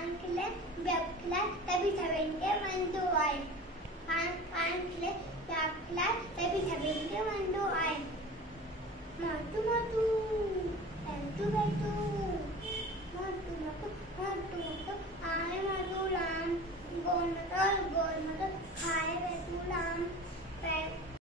कान खिले जब खिला तभी सवेरे मंडू आए। कान खिले जब खिला तभी सवेरे मंडू आए। मोटू मोटू बैठू बैठू